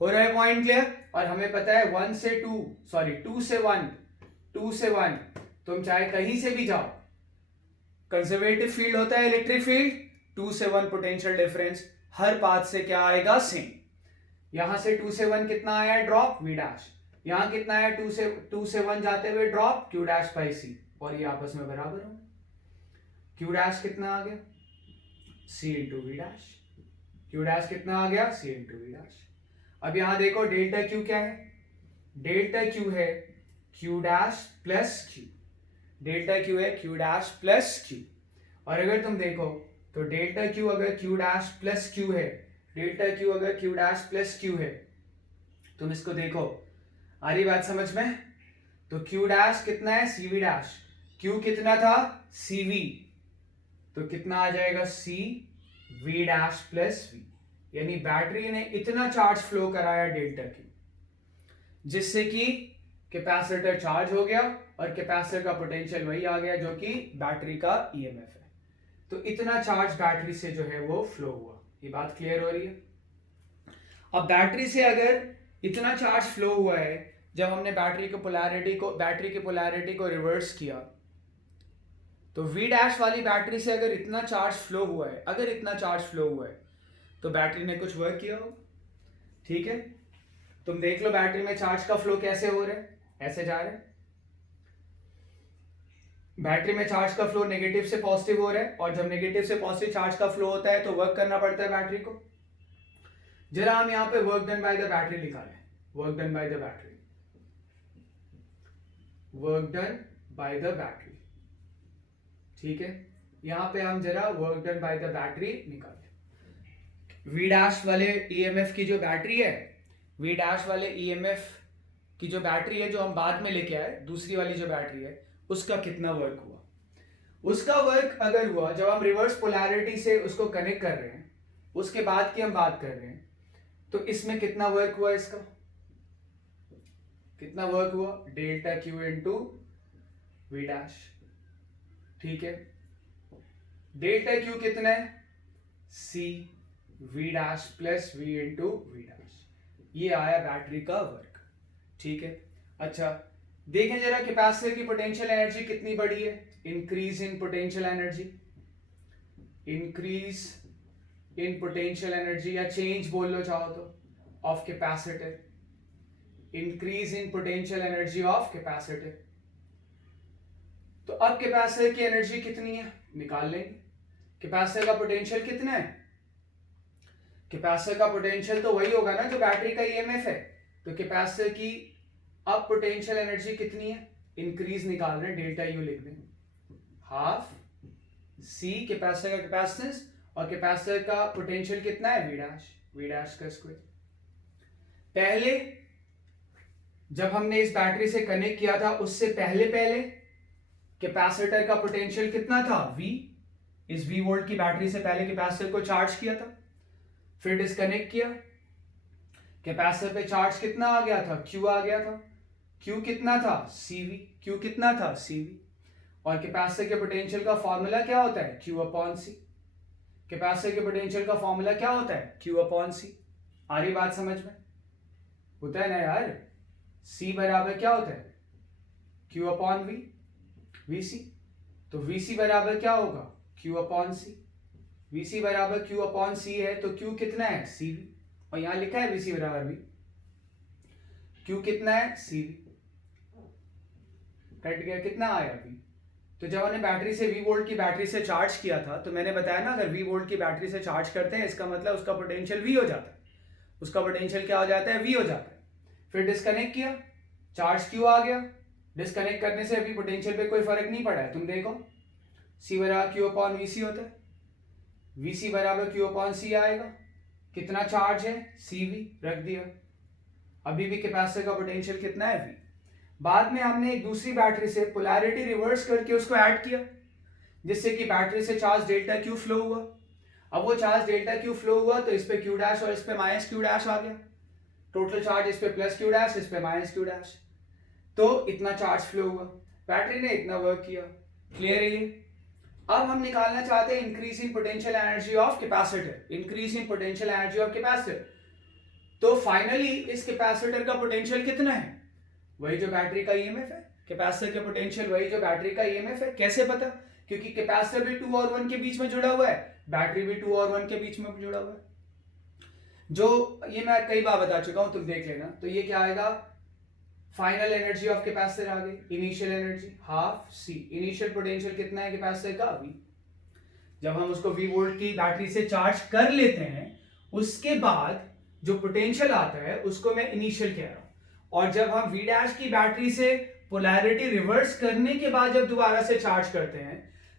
हो रहा है पॉइंट क्लियर? और हमें पता है 2 से 1 तुम चाहे कहीं से भी जाओ, कंजर्वेटिव फील्ड होता है इलेक्ट्रिक फील्ड, 2 से 1 पोटेंशियल डिफरेंस हर पाथ से क्या आएगा? सेम। यहां से 2 से 1 कितना आया? Drop V dash. यहां कितना है? 2 से 1 जाते हुए drop Q dash by C, और ये आपस में बराबर हो। Q डैश कितना आ गया? C into V dash. Q dash कितना आ गया? C into V dash. अब यहां देखो डेल्टा Q क्या है? डेल्टा Q है Q dash plus Q। Delta Q है Q डैश प्लस Q। और अगर तुम देखो तो डेल्टा Q अगर Q डैश प्लस Q है, डेल्टा Q अगर Q डैश प्लस Q है, तुम इसको देखो, आ रही बात समझ में? तो Q डैश कितना है? CV dash. Q कितना था? CV। तो कितना आ जाएगा? CV dash plus V। यानी बैटरी ने इतना चार्ज फ्लो कराया डेल्टा Q, जिससे कि कैपेसिटर चार्ज हो गया और कैपेसिटर का पोटेंशियल वही आ गया जो कि बैटरी का ईएमएफ है। तो इतना चार्ज बैटरी से जो है वो फ्लो हुआ। ये बात क्लियर हो रही है? अब बैटरी से अगर इतना चार्ज फ्लो हुआ है, जब हमने बैटरी की पोलैरिटी को रिवर्स किया, तो V डैश वाली बैटरी से अगर इतना चार्ज फ्लो हुआ है, तो बैटरी ने कुछ वर्क किया होगा। ठीक है? तुम देख लो बैटरी में चार्ज का फ्लो कैसे हो रहा है, ऐसे जा रहा है। बैटरी में चार्ज का फ्लो नेगेटिव से पॉजिटिव हो रहा है, और जब नेगेटिव से पॉजिटिव चार्ज का फ्लो होता है तो वर्क करना पड़ता है बैटरी को। जरा हम यहां पे work done by the battery लिखा है, work done by the battery. ठीक है? यहां पे हम जरा work done by the battery निकालें। V डैश वाले ईएमएफ की जो बैटरी है, V डैश वाले ईएमएफ की जो बैटरी है जो हम बाद में लेके आए, दूसरी वाली जो बैटरी है, उसका कितना वर्क हुआ? उसका वर्क अगर हुआ, जब हम रिवर्स पोलैरिटी से उसको कनेक्ट कर रहे हैं, उसके बाद की हम बात कर रहे हैं, तो इसमें कितना वर्क हुआ? इसका कितना वर्क हुआ? Delta Q into V dash. ठीक है? डेल्टा Q कितना है? C V dash plus V into V dash. ये आया बैटरी का वर्क। ठीक है? अच्छा, देखें जरा कैपेसिटर की पोटेंशियल एनर्जी कितनी बढ़ी है। Increase in potential energy, increase in potential energy, या चेंज बोल लो चाहो तो, of capacitor, increase in potential energy of capacitor. तो अब कैपेसिटर की एनर्जी कितनी है निकाल लेंगे। कैपेसिटर का पोटेंशियल कितना है? कैपेसिटर का पोटेंशियल तो वही होगा ना जो बैटरी का ईएमएफ है। तो कैपेसिटर की अब पोटेंशियल एनर्जी कितनी है, इंक्रीज निकाल रहे हैं, डेल्टा यू लिख दें, हाफ सी कैपेसिटर का कैपेसिटेंस, और कैपेसिटर का पोटेंशियल कितना है, वी डैश का स्क्वायर। पहले जब हमने इस बैटरी से कनेक्ट किया था उससे पहले कैपेसिटर का पोटेंशियल कितना था, V। इस V वोल्ट की बैटरी से पहले कैपेसिटर को चार्ज किया था, फिर डिस्कनेक्ट किया, कैपेसिटर पे चार्ज कितना आ गया था, Q आ गया था। Q कितना था, CV। Q कितना था, CV। और कैपेसिटर के पोटेंशियल का फॉर्मूला क्या होता है, Q अपॉन C। कैपेसिटर के पोटेंशियल का फॉर्मूला क्या होता है, Q अपॉन C। आ रही बात समझ में? होता है ना यार, C बराबर क्या होता है, Q अपॉन V, VC। तो VC बराबर क्या होगा, Q अपॉन C। VC बराबर Q अपॉन C है, तो Q कितना है, CV। और यहां लिखा है VC बराबर V, Q कितना है, CV। कट गया, कितना आया V। तो जब हमने बैटरी से V वोल्ट की बैटरी से चार्ज किया था, तो मैंने बताया ना, अगर V वोल्ट की बैटरी से चार्ज करते हैं इसका मतलब उसका पोटेंशियल V हो जाता है। उसका पोटेंशियल क्या हो जाता है, V हो जाता है। फिर डिस्कनेक्ट किया, चार्ज Q आ गया, डिस्कनेक्ट करने से अभी पोटेंशियल पे कोई फर्क नहीं पड़ा है। तुम देखो, C बराबर Q अपॉन VC होता है, VC बराबर Q अपॉन C आएगा। कितना चार्ज है, CV, रख दिया। अभी भी कैपेसिटर का पोटेंशियल कितना है, V। बाद में हमने एक दूसरी बैटरी से पोलैरिटी रिवर्स करके उसको ऐड किया, जिससे कि बैटरी से चार्ज डेल्टा Q फ्लो हुआ। अब वो चार्ज डेल्टा Q फ्लो हुआ तो इस पे Q डैश और इस पे माइनस Q डैश आ गया। टोटल चार्ज इस पे प्लस Q डैश, इस पे माइनस Q डैश। तो इतना चार्ज फ्लो हुआ, बैटरी ने इतना वर्क किया। क्लियर है ये? अब हम निकालना चाहते हैं increase in potential energy of capacitor, increase in potential energy of capacitor. तो फाइनली इस कैपेसिटर का पोटेंशियल कितना है, वही जो बैटरी का ईएमएफ है। कैपेसिटर का पोटेंशियल वही जो बैटरी का ईएमएफ है। कैसे पता? क्योंकि कैपेसिटर भी 2 और 1 के बीच में जुड़ा हुआ है, बैटरी भी 2 और 1 के बीच में जुड़ा हुआ है। जो ये मैं कई बार बता चुका हूं, तुम देख लेना। तो ये क्या आएगा, फाइनल एनर्जी ऑफ कैपेसिटर आ गई, initial energy half C. Initial potential कितना है कैपेसिटर का, V। जब हम उसको V वोल्ट की बैटरी से चार्ज कर लेते हैं उसके बाद जो पोटेंशियल आता है उसको मैं इनिशियल कह रहा हूं। और जब हम V डैश की बैटरी से पोलैरिटी रिवर्स करने के बाद जब दोबारा से चार्ज करते हैं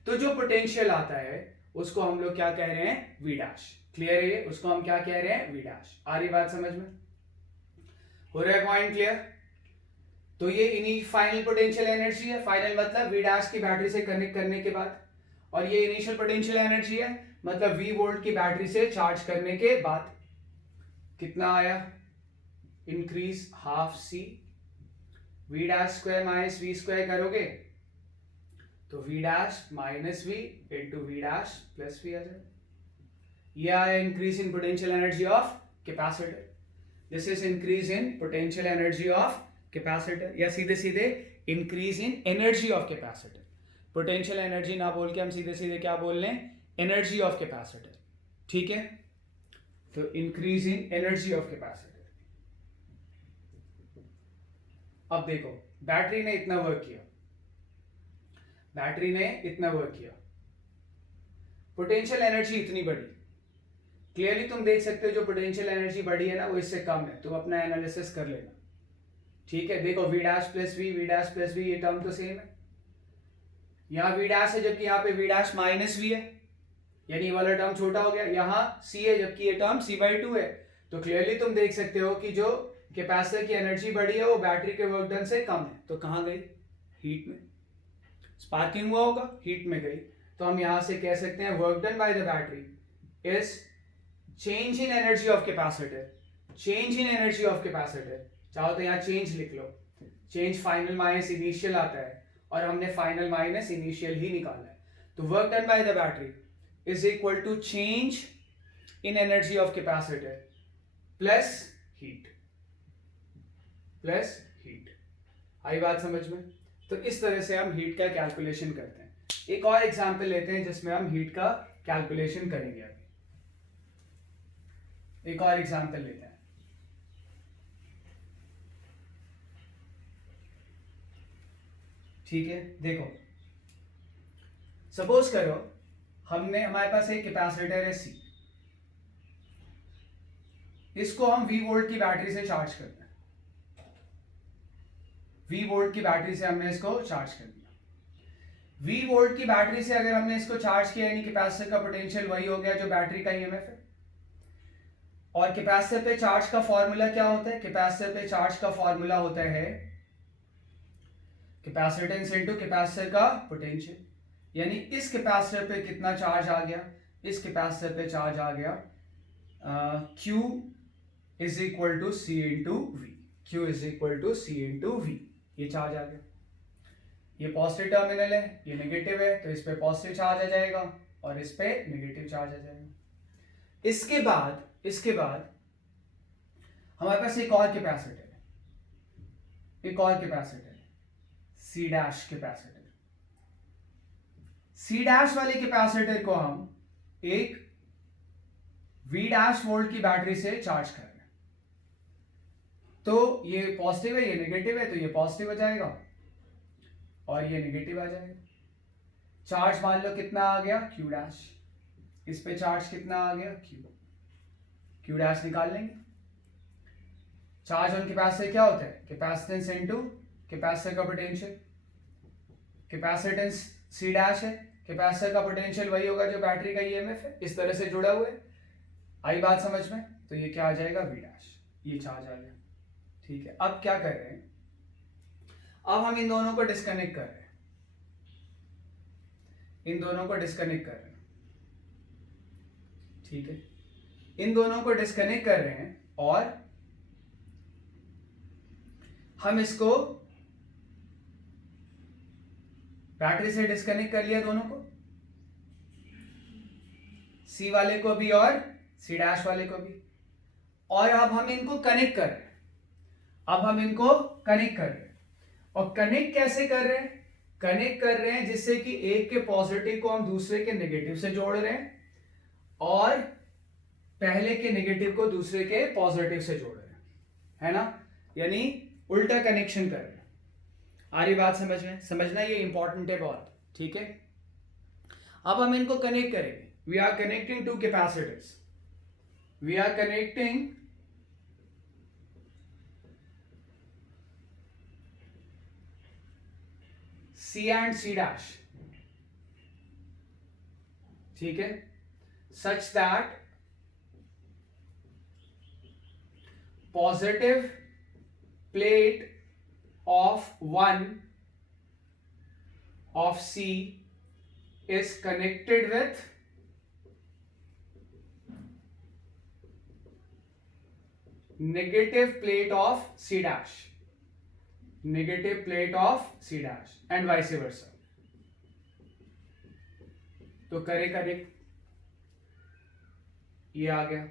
तो जो पोटेंशियल आता है उसको हम लोग क्या कह रहे हैं, V डैश। क्लियर है? उसको हम क्या कह रहे हैं, V डैश। आ रही बात समझ में? हो रहा है पॉइंट क्लियर? तो ये इनी फाइनल पोटेंशियल एनर्जी है, फाइनल मतलब V डैश की बैटरी से कनेक्ट करने के बाद, और ये इनिशियल पोटेंशियल एनर्जी है मतलब V वोल्ट की बैटरी से चार्ज करने के बाद। कितना आया, increase half C, V dash square minus V square करोगे तो V dash minus V into V dash plus V आ जाएगा। ये आया increase in potential energy of capacitor. This is increase in potential energy of capacitor, या सीधे सीधे increase in energy of capacitor. Potential energy ना बोल के हम सीधे सीधे क्या बोल लें, एनर्जी ऑफ कैपेसिटर। ठीक है? तो increase in energy of capacitor. अब देखो, बैटरी ने इतना वर्क किया, बैटरी ने इतना वर्क किया, पोटेंशियल एनर्जी इतनी बढ़ी। क्लियरली तुम देख सकते हो जो पोटेंशियल एनर्जी बढ़ी है ना वो इससे कम है। तुम अपना एनालिसिस कर लेना। ठीक है? देखो, V dash plus V, V dash plus V, ये टर्म तो सेम है। यहां V डैश है जबकि यहां पे V डैश माइनस V है, यानी ये वाला टर्म छोटा हो गया। यहां C है जबकि ये टर्म C/2 है। तो क्लियरली तुम देख सकते हो कि जो कैपेसिटर की एनर्जी बढ़ी है वो बैटरी के वर्क डन से कम है। तो कहां गई, हीट में। स्पार्किंग हुआ होगा, हीट में गई। तो हम यहां से कह सकते हैं work done by the battery is change in energy of capacitor, change in energy of capacitor. चाहो तो यहां चेंज लिख लो, चेंज फाइनल माइनस इनिशियल आता है और हमने फाइनल माइनस इनिशियल ही निकाला है। तो work done by the battery is equal to change in energy of capacitor plus heat, plus heat. आई बात समझ में? तो इस तरह से हम हीट का कैलकुलेशन करते हैं। एक और एग्जांपल लेते हैं जिसमें हम हीट का कैलकुलेशन करेंगे अभी। एक और एग्जांपल लेते हैं। ठीक है, देखो सपोज करो हमारे पास एक कैपेसिटर है C, इसको हम V वोल्ट की बैटरी से चार्ज करते हैं। V वोल्ट की बैटरी से हमने इसको चार्ज कर दिया। V वोल्ट की बैटरी से अगर हमने इसको चार्ज किया, यानी कैपेसिटर का पोटेंशियल वही हो गया जो बैटरी का ईएमएफ है। और कैपेसिटर पे चार्ज का फॉर्मूला क्या होता है? कैपेसिटर पे चार्ज का फॉर्मूला होता है कैपेसिटेंस इनटू कैपेसिटर का पोटेंशियल। यानी इस कैपेसिटर पे कितना चार्ज आ गया? इस कैपेसिटर पे चार्ज आ गया Q is equal to C into V. Q is equal to C into V, ये चार्ज आ गया। ये पॉजिटिव टर्मिनल है, ये नेगेटिव है, तो इस पे पॉजिटिव चार्ज आ जाएगा और इस पे नेगेटिव चार्ज आ जाएगा। इसके बाद हमारे पास एक और कैपेसिटर है, C dash capacitor. C dash वाले कैपेसिटर को हम एक V डैश वोल्ट की बैटरी से चार्ज कर रहे हैं। तो ये पॉजिटिव है, ये नेगेटिव है, तो ये पॉजिटिव हो जाएगा और ये नेगेटिव आ जाएगा। चार्ज मान लो कितना आ गया? Q dash. इस पे चार्ज कितना आ गया? Q डैश निकाल लेंगे। चार्ज ऑन कैपेसिटर क्या होता है? कैपेसिटेंस इनटू कैपेसिटर का पोटेंशियल। कैपेसिटेंस C डैश है, कैपेसिटर का पोटेंशियल वही होगा जो बैटरी का ईएमएफ है, इस तरह से जुड़ा हुआ है। आई बात समझ में? तो ये क्या आ जाएगा? V dash. ये चार्ज आ गया। ठीक है, अब क्या कर रहे हैं? अब हम इन दोनों को डिस्कनेक्ट कर रहे हैं। ठीक है, इन दोनों को डिस्कनेक्ट कर रहे हैं और हम इसको बैटरी से डिस्कनेक्ट कर लिया दोनों को, C वाले को भी और C डैश वाले को भी। और अब हम इनको कनेक्ट कर रहे हैं। और कनेक्ट कैसे कर रहे हैं? कनेक्ट कर रहे हैं जिससे कि एक के पॉजिटिव को हम दूसरे के नेगेटिव से जोड़ रहे हैं और पहले के नेगेटिव को दूसरे के पॉजिटिव से जोड़ रहे हैं, है ना? यानी उल्टा कनेक्शन कर रहे हैं। आ रही बात समझ में? समझना ये इंपॉर्टेंट है बहुत। ठीक है, अब हम इनको कनेक्ट करेंगे। We are connecting two capacitors. We are connecting C and C dash, ठीक है, such that positive plate of one of C is connected with negative plate of C dash, and vice versa। तो करे connect, ये आ गया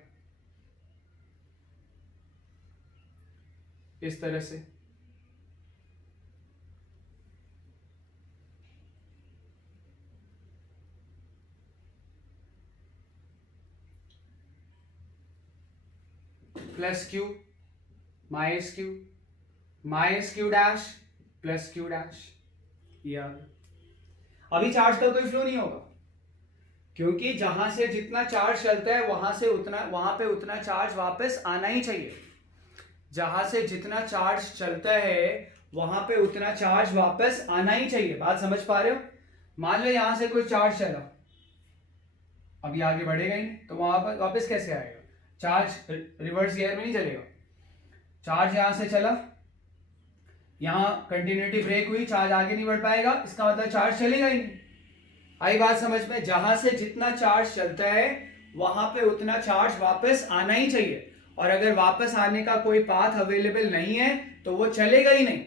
इस तरह से। Plus Q minus Q dash plus Q dash, ये आ गया। अभी चार्ज का कोई फ्लो नहीं होगा, क्योंकि जहां से जितना चार्ज चलता है वहां पे उतना चार्ज वापस आना ही चाहिए। जहां से जितना चार्ज चलता है वहां पे उतना चार्ज वापस आना ही चाहिए। बात समझ पा रहे हो? मान लो यहां से कोई चार्ज चला, अभी आगे बढ़ेगा ही नहीं, तो वहां पर वापस कैसे आएगा? चार्ज रिवर्स गियर में नहीं चलेगा। चार्ज यहां से चला, यहां कंटिन्यूटी ब्रेक हुई, चार्ज आगे नहीं बढ़ पाएगा, इसका मतलब चार्ज चलेगा ही नहीं। आई बात समझ में? जहां से जितना चार्ज चलता है वहां पे उतना चार्ज वापस आना ही चाहिए, और अगर वापस आने का कोई पाथ अवेलेबल नहीं है तो वो चलेगा ही नहीं।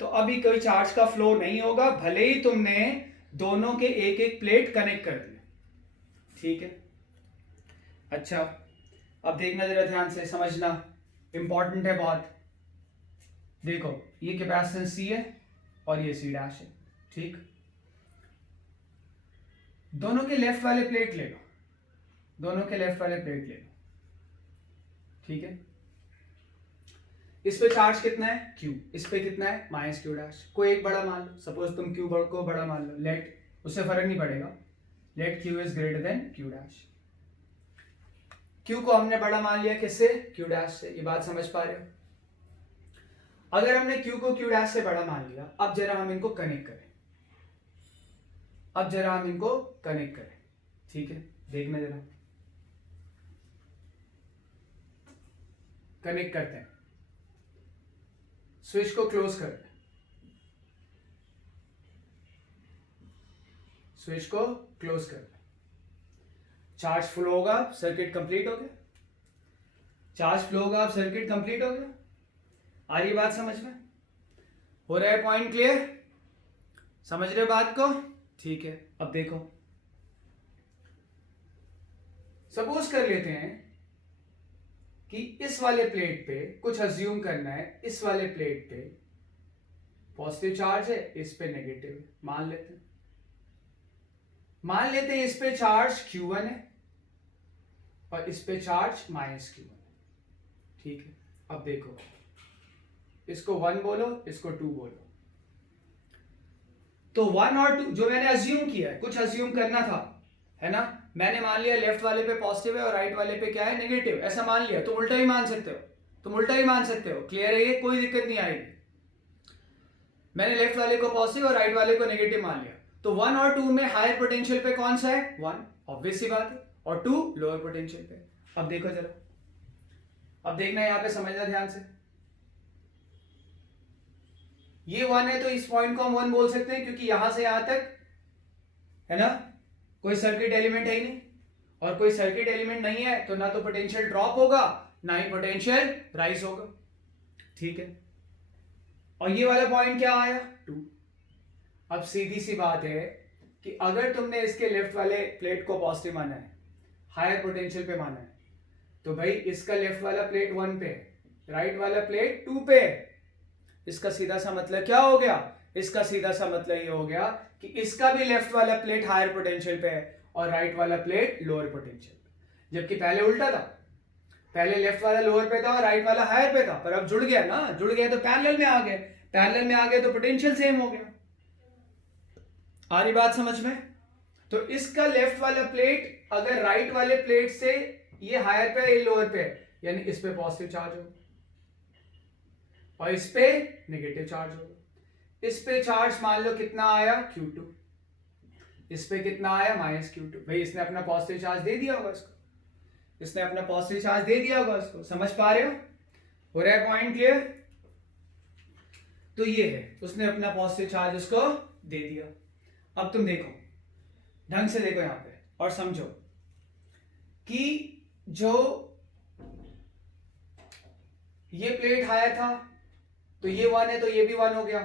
तो अभी कोई चार्ज का फ्लो नहीं होगा, भले ही तुमने दोनों के एक एक प्लेट कनेक्ट कर दिए। ठीक है, अच्छा अब देखना जरा ध्यान से, समझना इंपॉर्टेंट है बहुत। देखो ये कैपेसिटेंस C है और ये C डैश है। ठीक, दोनों के लेफ्ट वाले प्लेट ले लो, ठीक है। इस पे चार्ज कितना है Q, इस पे कितना है माइनस Q डैश। कोई एक बड़ा मान लो, सपोज तुम Q को बड़ा मान लो, लेट, उससे फर्क नहीं पड़ेगा, let Q is greater than Q dash. Q को हमने बड़ा मान लिया किससे, Q डैश से। ये बात समझ पा रहे हो? अगर हमने Q को Q डैश से बड़ा मान लिया, अब जरा हम इनको कनेक्ट करें, अब जरा हम इनको कनेक्ट करें, ठीक है। देखना जरा, कनेक्ट करते हैं, स्विच को क्लोज करते हैं, स्विच को क्लोज करते हैं, चार्ज फ्लो होगा, सर्किट कंप्लीट हो गया, चार्ज फ्लो होगा, सर्किट कंप्लीट हो गया। आ रही बात समझ में? हो रहा है पॉइंट क्लियर? समझ रहे बात को? ठीक है। अब देखो, सपोज कर लेते हैं कि इस वाले प्लेट पे कुछ अज्यूम करना है, इस वाले प्लेट पे पॉजिटिव चार्ज है, इस पे नेगेटिव है, मान लेते हैं, मान लेते हैं इस पे चार्ज Q1 है और इस पे चार्ज माइनस Q1 है, ठीक है। अब देखो, इसको 1 बोलो, इसको 2 बोलो, तो 1 और 2 जो मैंने अज्यूम किया है, कुछ अज्यूम करना था, है ना। मैंने मान लिया लेफ्ट वाले पे पॉजिटिव है और राइट वाले पे क्या है, नेगेटिव, ऐसा मान लिया। तुम उल्टा ही मान सकते हो, तुम उल्टा ही मान सकते हो, क्लियर है ये? कोई दिक्कत नहीं आएगी। मैंने लेफ्ट वाले को पॉजिटिव और राइट वाले को नेगेटिव मान लिया, तो 1 और 2 में हायर पोटेंशियल पे कौन सा है, 1, ऑब्वियस सी बात है, और 2 लोअर पोटेंशियल पे। अब देखो जरा, अब देखना यहां पे, समझना ध्यान से। ये 1 है तो इस पॉइंट को हम 1 बोल सकते हैं, क्योंकि यहां से यहां तक, है ना, कोई सर्किट एलिमेंट है ही नहीं, और कोई सर्किट एलिमेंट नहीं है तो ना तो पोटेंशियल ड्रॉप होगा, ना ही पोटेंशियल राइज होगा, ठीक है। और ये वाला पॉइंट क्या आया, 2। अब सीधी सी बात है कि अगर तुमने इसके लेफ्ट वाले प्लेट को पॉजिटिव माना है, हायर पोटेंशियल पे माना है, तो भाई इसका लेफ्ट वाला प्लेट 1 पे, राइट वाला प्लेट 2 पे। इसका सीधा सा मतलब क्या हो गया, इसका सीधा सा मतलब ये हो गया कि इसका भी लेफ्ट वाला प्लेट हायर पोटेंशियल पे है और राइट वाला प्लेट लोअर पोटेंशियल पे। जबकि पहले उल्टा था, पहले लेफ्ट वाला लोअर पे था और राइट वाला हायर पे था, पर अब जुड़ गया ना, जुड़ गया तो पैरेलल में आ गए, पैरेलल में आ गए तो पोटेंशियल सेम हो गया। आ रही बात समझ में? तो इसका लेफ्ट वाला प्लेट अगर राइट वाले प्लेट से ये हायर पे है, ये लोअर पे है, यानी इस पे पॉजिटिव चार्ज होगा और इस पे नेगेटिव चार्ज होगा। इस पे चार्ज मान लो कितना आया, Q2, इस पे कितना आया, माइनस Q2। भाई इसने अपना पॉजिटिव चार्ज दे दिया होगा इसको, इसने अपना पॉजिटिव चार्ज दे दिया होगा इसको। समझ पा रहे हो रहा है पॉइंट क्लियर? तो ये है, उसने अपना पॉजिटिव चार्ज इसको दे दिया। अब तुम देखो, ढंग से देखो यहां पे और समझो कि जो ये प्लेट हायर था तो ये 1 है तो ये भी 1 हो गया।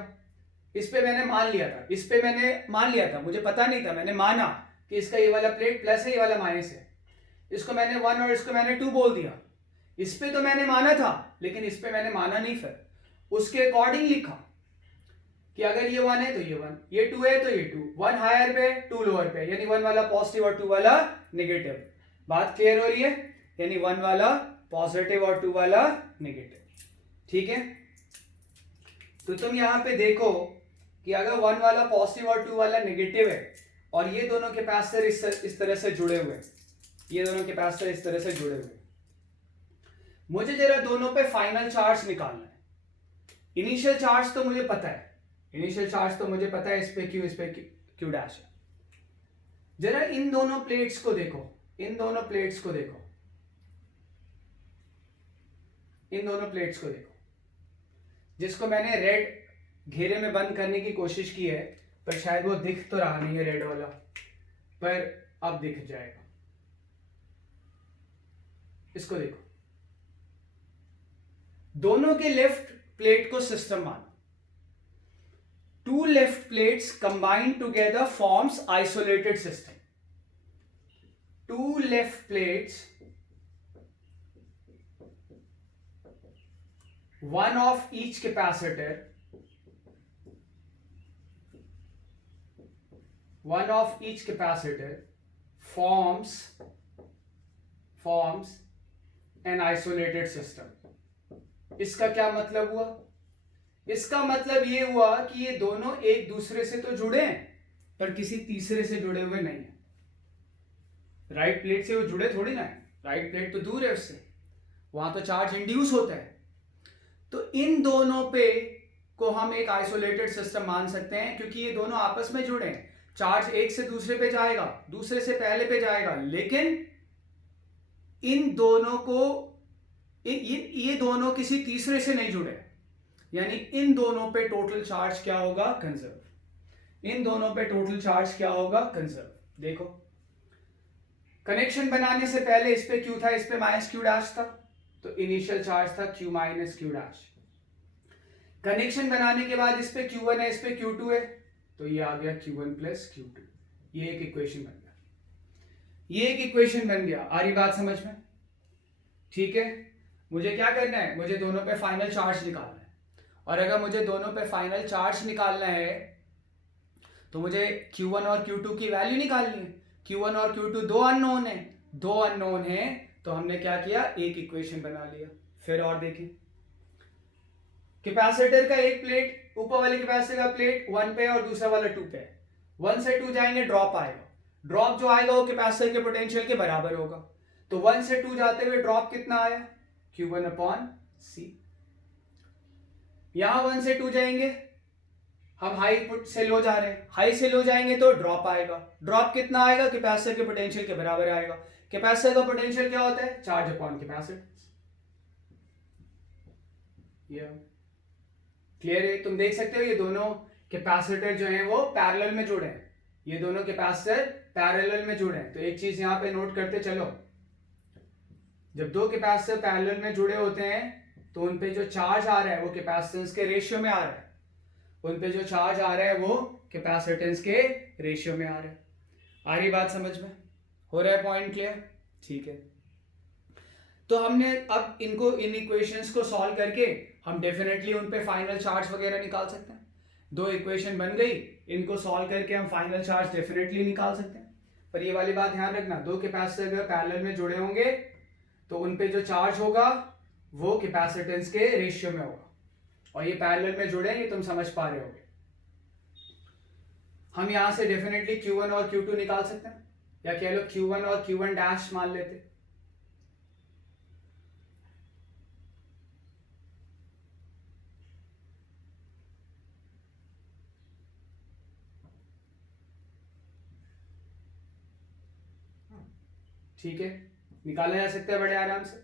इस पे मैंने मान लिया था, इस पे मैंने मान लिया था, मुझे पता नहीं था, मैंने माना कि इसका ये वाला प्लेट प्लस है, ये वाला माइनस है। इसको मैंने 1 और इसको मैंने 2 बोल दिया। इस पे तो मैंने माना था, लेकिन इस पे मैंने माना नहीं, फिर उसके अकॉर्डिंग लिखा कि अगर ये 1 है तो ये 1, ये 2 है तो ये 2, 1 हायर पे 2 लोअर पे, यानी 1 वाला पॉजिटिव और 2 वाला नेगेटिव। बात क्लियर हो रही है? यानी 1 वाला पॉजिटिव और 2 वाला नेगेटिव, ठीक है। तो तुम यहां पे देखो कि अगर 1 वाला पॉजिटिव और 2 वाला नेगेटिव है और ये दोनों कैपेसिटर इस तरह से जुड़े हुए, ये दोनों कैपेसिटर इस तरह से जुड़े हुए, मुझे जरा दोनों पे फाइनल चार्ज निकालना है। इनिशियल चार्ज तो मुझे पता है, इनिशियल चार्ज तो मुझे पता है, इस पे Q, इस पे Q डैश है। जरा इन दोनों प्लेट्स को देखो, इन दोनों प्लेट्स को देखो, इन दोनों प्लेट्स को देखो, जिसको मैंने रेड घेरे में बंद करने की कोशिश की है, पर शायद वो दिख तो रहा नहीं है रेड वाला, पर अब दिख जाएगा। इसको देखो, दोनों के लेफ्ट प्लेट को सिस्टम मानो। Two left plates combined together forms isolated system. Two left plates, one of each capacitor, one of each capacitor forms an isolated system. इसका क्या मतलब हुआ? इसका मतलब ये हुआ कि ये दोनों एक दूसरे से तो जुड़े हैं पर किसी तीसरे से जुड़े हुए नहीं है। राइट प्लेट से वो जुड़े थोड़ी ना है, राइट प्लेट तो दूर है उससे, वहां तो चार्ज इंड्यूस होता है। तो इन दोनों पे को हम एक आइसोलेटेड सिस्टम मान सकते हैं क्योंकि ये दोनों आपस में जुड़े हैं। चार्ज एक से दूसरे पे जाएगा, दूसरे से पहले पे जाएगा, लेकिन इन दोनों को ये दोनों किसी तीसरे से नहीं जुड़े, यानी इन दोनों पे टोटल चार्ज क्या होगा? कंजर्व। इन दोनों पे टोटल चार्ज क्या होगा? कंजर्व। देखो, कनेक्शन बनाने से पहले इस पे क्यू था, इस पे माइनस क्यू डैश था, तो इनिशियल चार्ज था Q minus Q dash. Connection बनाने के बाद इस पे Q1 है, इस पे Q2 है, तो ये आ गया Q1 प्लस Q2। ये एक इक्वेशन बन गया, ये एक इक्वेशन बन गया। आ रही बात समझ में? ठीक है, मुझे क्या करना है? मुझे दोनों पे फाइनल चार्ज निकालना है, और अगर मुझे दोनों पे फाइनल चार्ज निकालना है तो मुझे Q1 और Q2 की वैल्यू निकालनी है। Q1 और Q2 दो अननोन है, दो अननोन है, तो हमने क्या किया? एक इक्वेशन बना लिया। फिर और देखें, कैपेसिटर का एक प्लेट, ऊपर वाले कैपेसिटर का प्लेट 1 पे और दूसरा वाला 2 पे। 1 से 2 जाएंगे, ड्रॉप आएगा, ड्रॉप जो आएगा वो कैपेसिटर के पोटेंशियल के बराबर होगा। तो 1 से 2 जाते हुए ड्रॉप कितना आया? Q1 upon C। यहां 1 से 2 जाएंगे, हम हाई से लो जा रहे हैं, हाई से लो जाएंगे तो ड्रॉप आएगा, ड्रॉप कितना आएगा? कैपेसिटर के पोटेंशियल के बराबर आएगा। कैपेसिटर का पोटेंशियल क्या होता है? Charge upon capacitance. क्लियर है? तुम देख सकते हो ये दोनों कैपेसिटर जो हैं वो पैरेलल में जुड़े हैं, ये दोनों कैपेसिटर पैरेलल में जुड़े हैं। तो एक चीज यहां पे नोट करते चलो, जब दो कैपेसिटर पैरेलल में जुड़े होते हैं तो उन पे जो चार्ज आ रहा है वो कैपेसिटेंस के रेशियो में आ रहा है, उन पे जो चार्ज आ रहा है वो कैपेसिटेंस के रेशियो में आ रहा है। आ रही बात समझ में? हो रहा है पॉइंट क्लियर? ठीक है, तो हमने अब इनको, इन इक्वेशंस को सॉल्व करके हम डेफिनेटली उन पे फाइनल चार्ज वगैरह निकाल सकते हैं। दो इक्वेशन बन गई, इनको सॉल्व करके हम फाइनल चार्ज डेफिनेटली निकाल सकते हैं। पर ये वाली बात ध्यान रखना, दो कैपेसिटर अगर पैरेलल में जुड़े होंगे तो उन पे जो चार्ज होगा वो कैपेसिटेंस के रेशियो में होगा, और ये पैरेलल में जुड़े हैं, ये तुम समझ पा रहे होगे। हम यहां से डेफिनेटली Q1 और Q2 निकाल सकते हैं, या कह लो Q1 और Q1 डैश मान लेते। ठीक है, निकाला जा सकता है बड़े आराम से।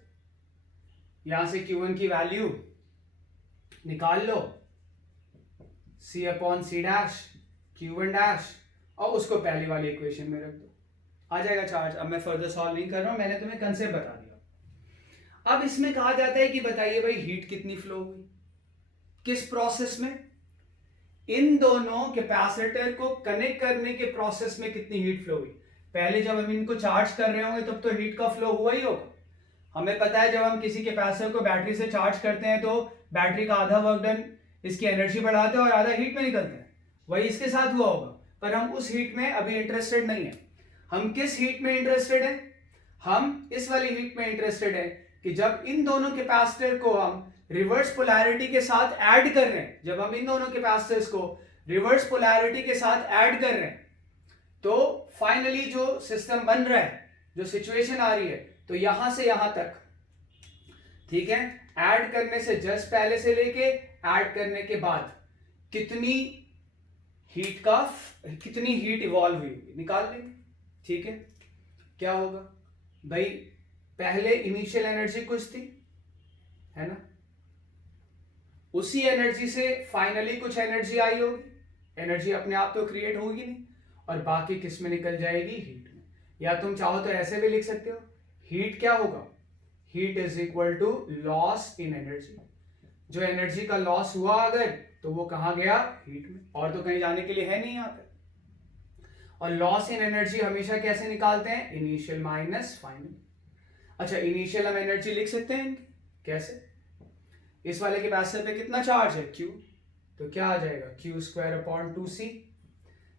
यहां से Q1 की वैल्यू निकाल लो, C upon C dash Q1 dash, और उसको पहली वाली इक्वेशन में रख दो, आ जाएगा चार्ज। अब मैं फर्दर सॉल्व नहीं कर रहा हूं, मैंने तुम्हें कंसेप्ट बता दिया। अब इसमें कहा जाता है कि बताइए भाई हीट कितनी फ्लो हुई, किस प्रोसेस में? इन दोनों कैपेसिटर को कनेक्ट करने के प्रोसेस में कितनी हीट फ्लो हुई। पहले जब हम इनको चार्ज कर रहे होंगे तब तो हीट का फ्लो हुआ ही होगा। हमें पता है जब हम किसी कैपेसिटर को बैटरी से चार्ज करते हैं तो बैटरी का आधा वर्क डन, इसकी एनर्जी बढ़ाते हैं और आधा हीट में निकलते हैं, वही इसके साथ हुआ होगा। पर हम उस हीट में अभी इंटरेस्टेड नहीं है। हम किस हीट में इंटरेस्टेड है? हम इस वाली हीट में इंटरेस्टेड है कि जब इन दोनों कैपेसिटर को हम रिवर्स पोलैरिटी के साथ ऐड कर रहे हैं, जब हम इन दोनों कैपेसिटर्स को रिवर्स पोलैरिटी के साथ ऐड कर रहे हैं तो फाइनली जो सिस्टम बन रहा है, जो सिचुएशन आ रही है, तो यहां से यहां तक, ठीक है, ऐड करने से जस्ट पहले से लेके ऐड करने के बाद कितनी हीट इवॉल्व हुई निकाल लेंगे। ठीक है, क्या होगा भाई? पहले इनिशियल एनर्जी कुछ थी, है ना, उसी एनर्जी से फाइनली कुछ एनर्जी आई होगी, एनर्जी अपने आप तो क्रिएट होगी नहीं, और बाकी किस में निकल जाएगी? हीट में। या तुम चाहो तो ऐसे भी लिख सकते हो, हीट क्या होगा? Heat is equal to loss in energy. जो एनर्जी का लॉस हुआ अगर, तो वो कहां गया? हीट में, और तो कहीं जाने के लिए है नहीं यहां पे। और लॉस इन एनर्जी हमेशा कैसे निकालते हैं? Initial minus final. अच्छा, इनिशियल हम एनर्जी लिख सकते हैं कैसे? इस वाले कैपेसिटर पे कितना चार्ज है? Q, तो क्या आ जाएगा? Q square upon 2C।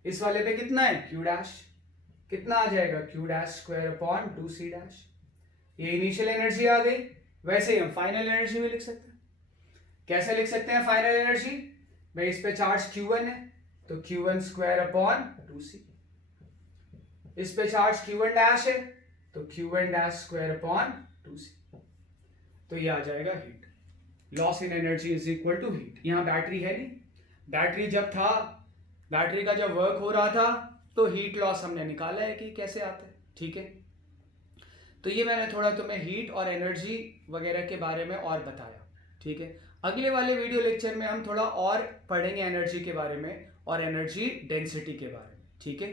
इस वाले पे कितना है? Q डैश, कितना आ जाएगा? Q dash square upon 2C dash. ये इनिशियल एनर्जी आ गई। वैसे ही हम फाइनल एनर्जी भी लिख सकते हैं। कैसे लिख सकते हैं फाइनल एनर्जी? भाई इस पे चार्ज Q1 है तो Q1 स्क्वायर अपॉन 2C, इस पे चार्ज Q1 डैश है तो Q1 dash square upon 2C, तो ये आ जाएगा heat. Loss in energy is equal to heat. यहाँ बैटरी है नहीं, बैटरी जब था, बैटरी का जब वर्क हो रहा था तो हीट लॉस हमने निकाला है कि कैसे आता है, ठीक है। तो ये मैंने थोड़ा तुम्हें हीट और एनर्जी वगैरह के बारे में और बताया, ठीक है। अगले वाले वीडियो लेक्चर में हम थोड़ा और पढ़ेंगे एनर्जी के बारे में और एनर्जी डेंसिटी के बारे में, ठीक है।